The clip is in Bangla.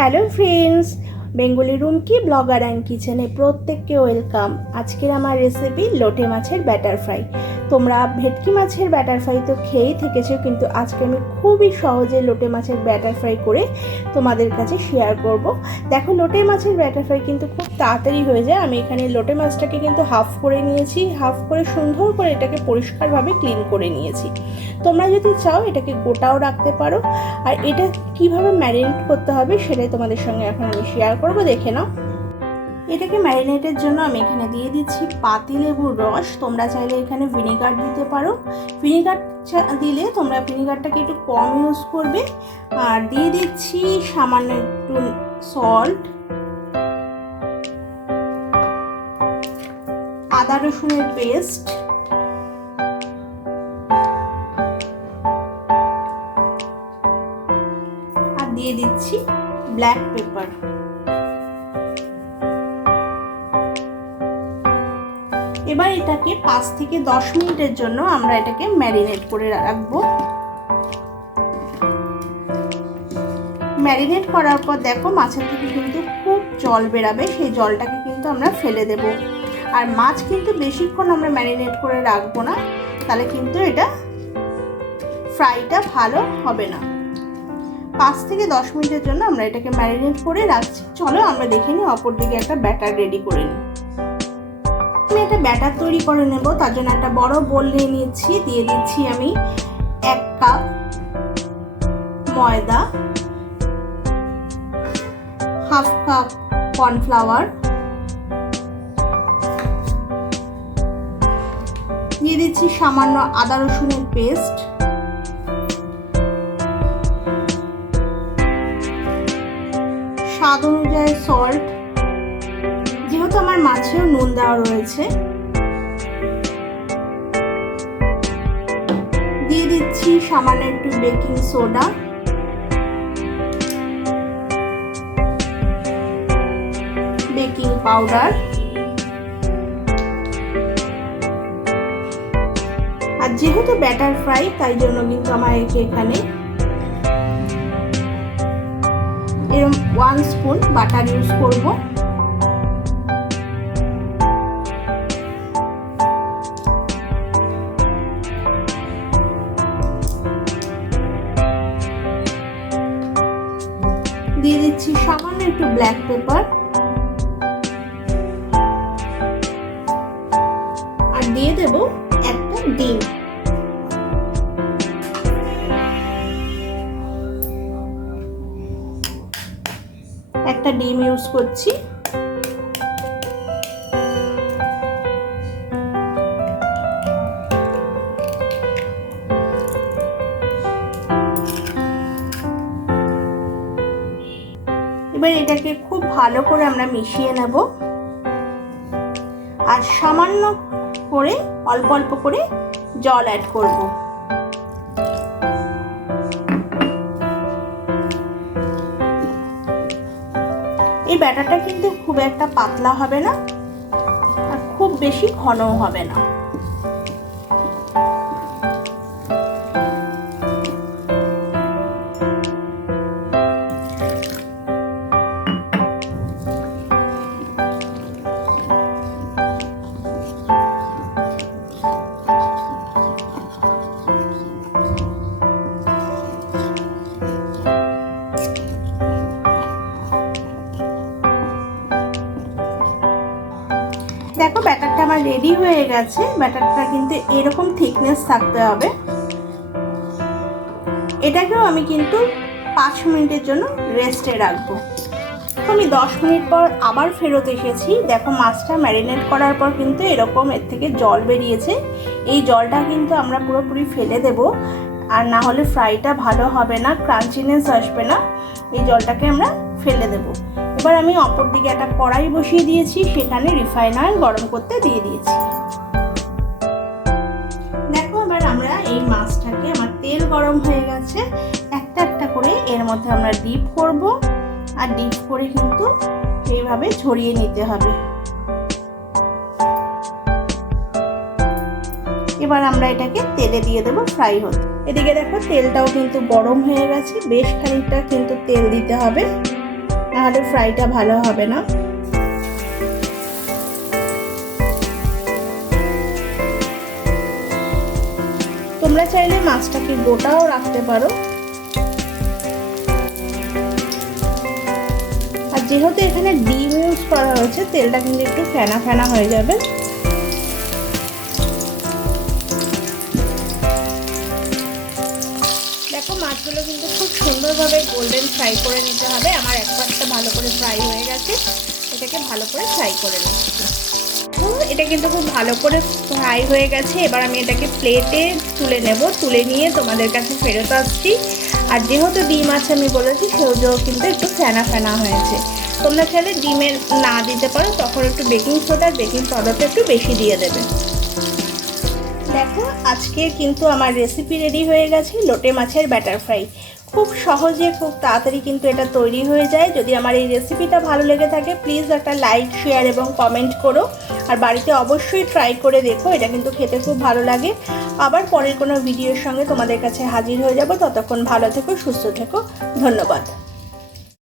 হ্যালো ফ্রেন্ডস, বেঙ্গলি রুম কি ব্লগার অ্যান্ড কিচেনে প্রত্যেককে ওয়েলকাম। আজকের আমার রেসিপি লোটে মাছের ব্যাটার ফ্রাই। তোমরা ভেটকি মাছের ব্যাটার ফ্রাই তো খেয়েই থেকেছো, কিন্তু আজকে আমি খুবই সহজে লোটে মাছের ব্যাটার ফ্রাই করে তোমাদের কাছে শেয়ার করব। দেখো, লোটে মাছের ব্যাটার ফ্রাই কিন্তু খুব তাড়াতাড়ি হয়ে যায়। আমি এখানে লোটে মাছটাকে কিন্তু হাফ করে নিয়েছি, হাফ করে সুন্দর করে এটাকে পরিষ্কারভাবে ক্লিন করে নিয়েছি। তোমরা যদি চাও এটাকে গোটাও রাখতে পারো। আর এটা কিভাবে ম্যারিনেট করতে হবে সেটাই তোমাদের সঙ্গে এখন আমি শেয়ার করব, দেখে নাও। এটাকে ম্যারিনেটের জন্য আমি এখানে দিয়ে দিচ্ছি পাতিলেবুর রস। তোমরা চাইলে এখানে ভিনিগার দিতে পারো। ভিনিগার দিলে তোমরা ভিনিগারটাকে একটু কম ইউজ করবে। আর দিয়ে দিচ্ছি সামান্য একটু সল্ট, আদা রসুনের পেস্ট, আর দিয়ে দিচ্ছি ব্ল্যাক পেপার। এবার এটাকে 5 থেকে 10 মিনিটের জন্য আমরা এটাকে ম্যারিনেট করে রাখবো। ম্যারিনেট করার পর দেখো মাছের থেকে কিন্তু খুব জল বেরাবে, সেই জলটাকে কিন্তু আমরা ফেলে দেব। আর মাছ কিন্তু বেশিক্ষণ আমরা ম্যারিনেট করে রাখবো না, তাহলে কিন্তু এটা ফ্রাইটা ভালো হবে না। 5 থেকে 10 মিনিটের জন্য আমরা এটাকে ম্যারিনেট করে রাখছি। চলো আমরা দেখে নিই, অপর দিকে একটা ব্যাটার রেডি করে নিই। আমি একটা ব্যাটার তৈরি করে নেব, তার জন্য একটা বড় বোল নিয়ে নিচ্ছি। দিয়ে দিচ্ছি আমি 1 কাপ ময়দা, হাফ কাপ কর্নফ্লাওয়ার, দিয়ে দিচ্ছি সামান্য আদা রসুনের পেস্ট, স্বাদ অনুযায়ী সল্ট, যেহেতু আমার মাছেও নুন দেওয়া রয়েছে। দিয়ে দিচ্ছি সামান্য একটু বেকিং সোডা, বেকিং পাউডার, আর যেহেতু ব্যাটার ফ্রাই তাই জন্য কিন্তু আমার এখানে এরকম 1 স্পুন বাটার ইউজ করব। দিয়ে দিচ্ছি সামান্য একটু ব্ল্যাক পেপার, আর দিয়ে দেব একটা ডিম। একটা ডিম ইউজ করছি। এবার এটাকে খুব ভালো করে আমরা মিশিয়ে নেব। আর সামান্য করে অল্প অল্প করে জল অ্যাড করব। এই ব্যাটারটা কিন্তু খুব একটা পাতলা হবে না, আর খুব বেশি ঘনও হবে না। দেখো, ব্যাটারটা আমার রেডি হয়ে গেছে। ব্যাটারটা কিন্তু এরকম থিকনেস থাকতে হবে। এটাকেও আমি কিন্তু 5 মিনিটের জন্য রেস্টে রাখবো। আমি 10 মিনিট পর আবার ফেরত এসেছি। দেখো, মাছটা ম্যারিনেট করার পর কিন্তু এরকম এর থেকে জল বেরিয়েছে। এই জলটা কিন্তু আমরা পুরোপুরি ফেলে দেব, আর না হলে ফ্রাইটা ভালো হবে না, ক্রাঞ্চিনেস আসবে না। এই জলটাকে আমরা ফেলে দেব। এবার আমি অপর দিকে একটা কড়াই বসিয়ে দিয়েছি, সেখানে রিফাইন অয়েল গরম করতে দিয়ে দিয়েছি। দেখো, এবার আমরা এই মাছটাকে, আমার তেল গরম হয়ে গেছে, একটা একটা করে এর মধ্যে আমরা ডিপ করব। আর ডিপ করে কিন্তু এইভাবে ছড়িয়ে নিতে হবে। এবার আমরা এটাকে তেলে দিয়ে দেবো ফ্রাই হতে। এদিকে দেখো তেলটাও কিন্তু গরম হয়ে গেছে, বেশ খানিকটা কিন্তু তেল দিতে হবে। নাহলে ফ্রাইটা ভালো হবে না। তোমরা চাইলে মাছটাকে গোটাও রাখতে পারো। আর যেহেতু এখানে ডিম ইউজ করা হয়েছে, তেলটা কিন্তু একটু ফেনা ফেনা হয়ে যাবে। দেখো মাছগুলো কিন্তু খুব সুন্দরভাবে গোল্ডেন ফ্রাই করে নিতে হবে। আমার এক পাশটা ভালো করে ফ্রাই হয়ে গেছে, এটাকে ভালো করে ফ্রাই করে নিচ্ছি। এটা কিন্তু খুব ভালো করে ফ্রাই হয়ে গেছে। এবার আমি এটাকে প্লেটে তুলে নেব, তুলে নিয়ে তোমাদের কাছে ফেরত আসছি। আর যেহেতু ডিম আছে আমি বলেছি, সেহেতু কিন্তু একটু ফেনা ফেনা হয়েছে। তোমরা চাইলে ডিমের না দিতে পারো, তখন একটু বেকিং সোডা বেকিং পাউডারটা একটু বেশি দিয়ে দেবে। দেখো আজকে কিন্তু আমার রেসিপি রেডি হয়ে গেছে, লোটে মাছের ব্যাটার ফ্রাই। খুব সহজে খুব তাড়াতাড়ি কিন্তু এটা তৈরি হয়ে যায়। যদি আমার এই রেসিপিটা ভালো লেগে থাকে প্লিজ একটা লাইক শেয়ার এবং কমেন্ট করো। আর বাড়িতে অবশ্যই ট্রাই করে দেখো, এটা কিন্তু খেতে খুব ভালো লাগে। আবার পরের কোনো ভিডিওর সঙ্গে তোমাদের কাছে হাজির হয়ে যাব। ততক্ষণ ভালো থেকো, সুস্থ থেকো, ধন্যবাদ।